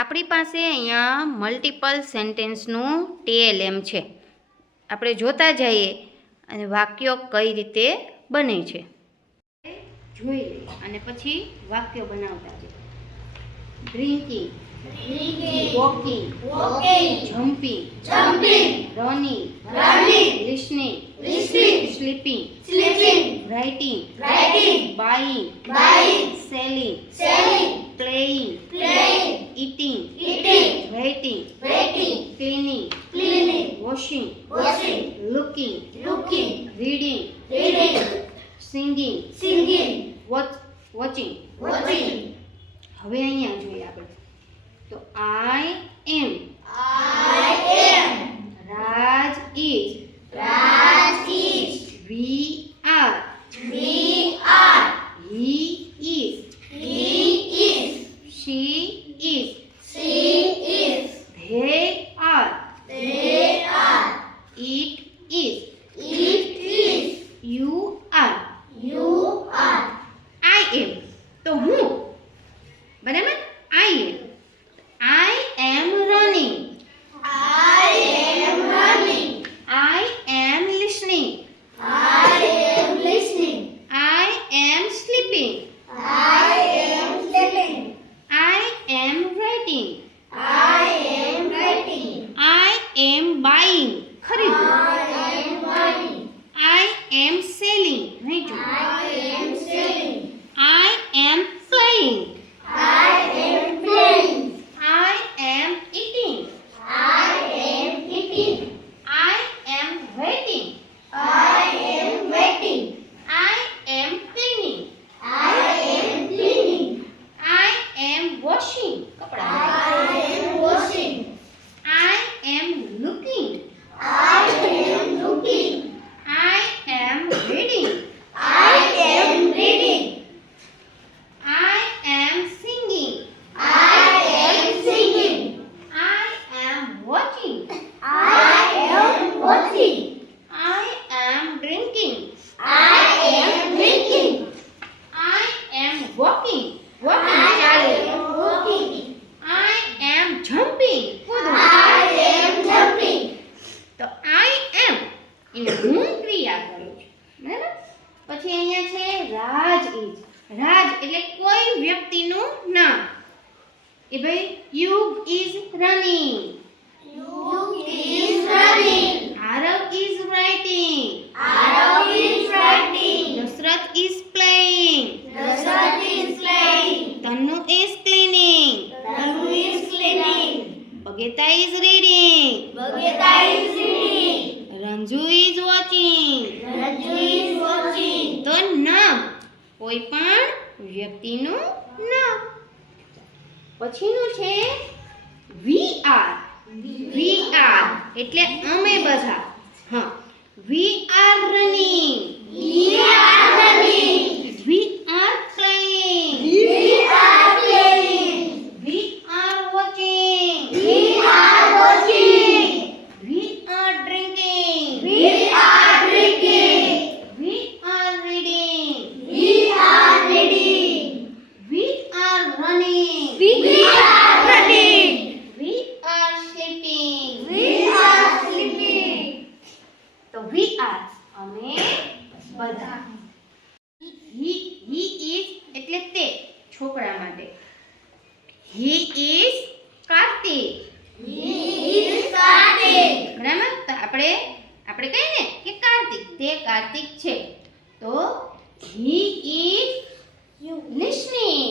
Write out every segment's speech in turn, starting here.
આપણી પાસે અહીંયા મલ્ટિપલ સેન્ટેન્સનું TLM છે. આપણે જોતા જઈએ અને વાક્યો કઈ રીતે બને છે જોઈ લઈએ અને પછી વાક્યો બનાવતા જઈએ. Drinking, walking, jumping, running, listening, sleeping, writing, buying, selling, playing, eating, waiting, cleaning, washing, looking, reading, singing, watching. હવે અહીંયા જોઈએ આપણે તો I am, Raj is, we are, he is, she is, they are, it is, you are. I am તો હું બરાબર. I am running, I am listening, I am sleeping, I am writing, I am buying ખરીદવું, I am selling વેચવું, I am playing, I am eating, I am waiting, I am cleaning, I am washing કપડા, I am looking, I am reading, I am singing, I am watching, I am drinking, I am walking ચાલે, I am jumping કૂદવું. તો I am એટલે હું ક્રિયા કરું છું બરાબર. પછી અહીંયા છે રાજ ઇઝ. રાજ એટલે કોઈ વ્યક્તિનું નામ. એ ભાઈ Yug is running, Aarav is writing, Dashrath is playing, Tannu is cleaning, Bageta is reading, Ranju is watching. તો નામ કોઈ પણ વ્યક્તિનું નામ. પછીનું છે વી આર. એટલે અમે બધા. હા, we are running, we are playing, we are watching, we are drinking, we are reading, we are running, we are sleeping. તો we are અમે બધા. he is એટલે તે છોકરા માટે. he is કાર્તિક, બરાબર. તો આપણે કહીએ ને કે કાર્તિક, તે કાર્તિક છે. તો he is listening.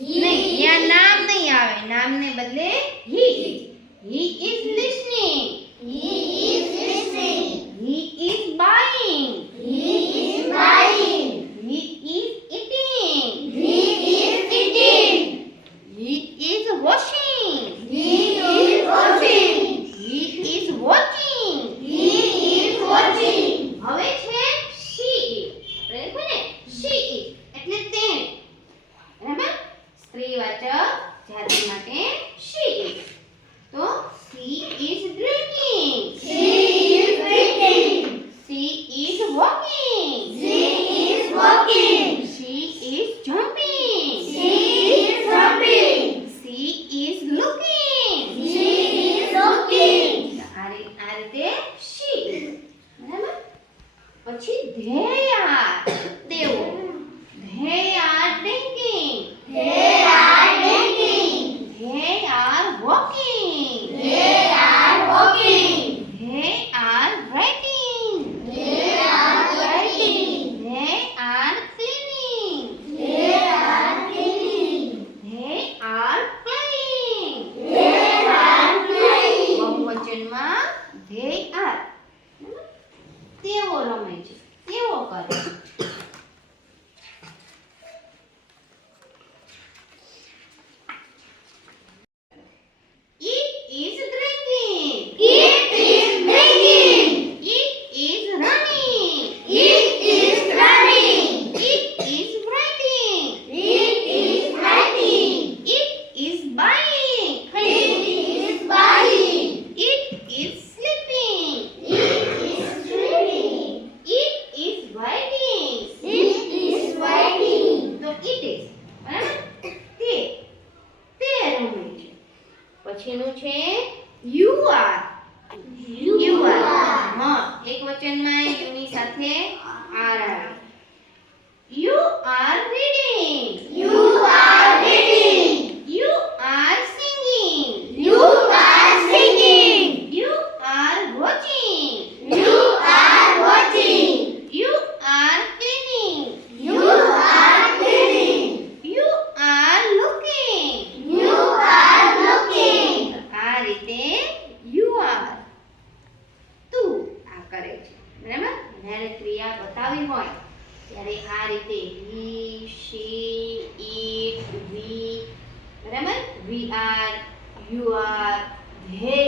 નહીં, ત્યાં નામ નહીં આવે, નામને બદલે he is listening, he is buying, he is eating, he is washing, he is watching. હવે છે she is. આપણે લખ્યું ને she is એટલે તેણે બરાબર. સ્ત્રીવાચક જાતિ માટે she is. તો she is drinking, she is walking, she is jumping, she is પછીનું છે યુ આર. You are. હા, એક વચનમાં યુ ની સાથે આર આવે. You are reading. You are reading. You are singing. You are singing. You are watching. You are watching. You are cleaning. You are cleaning. You are looking. You are looking. આ રીતે you are તું આ કરે છે, બરાબર. જ્યારે ક્રિયા બતાવી હોય ત્યારે આ રીતે હી, શી, ઈટ, વી, બરાબર. We are, you are, they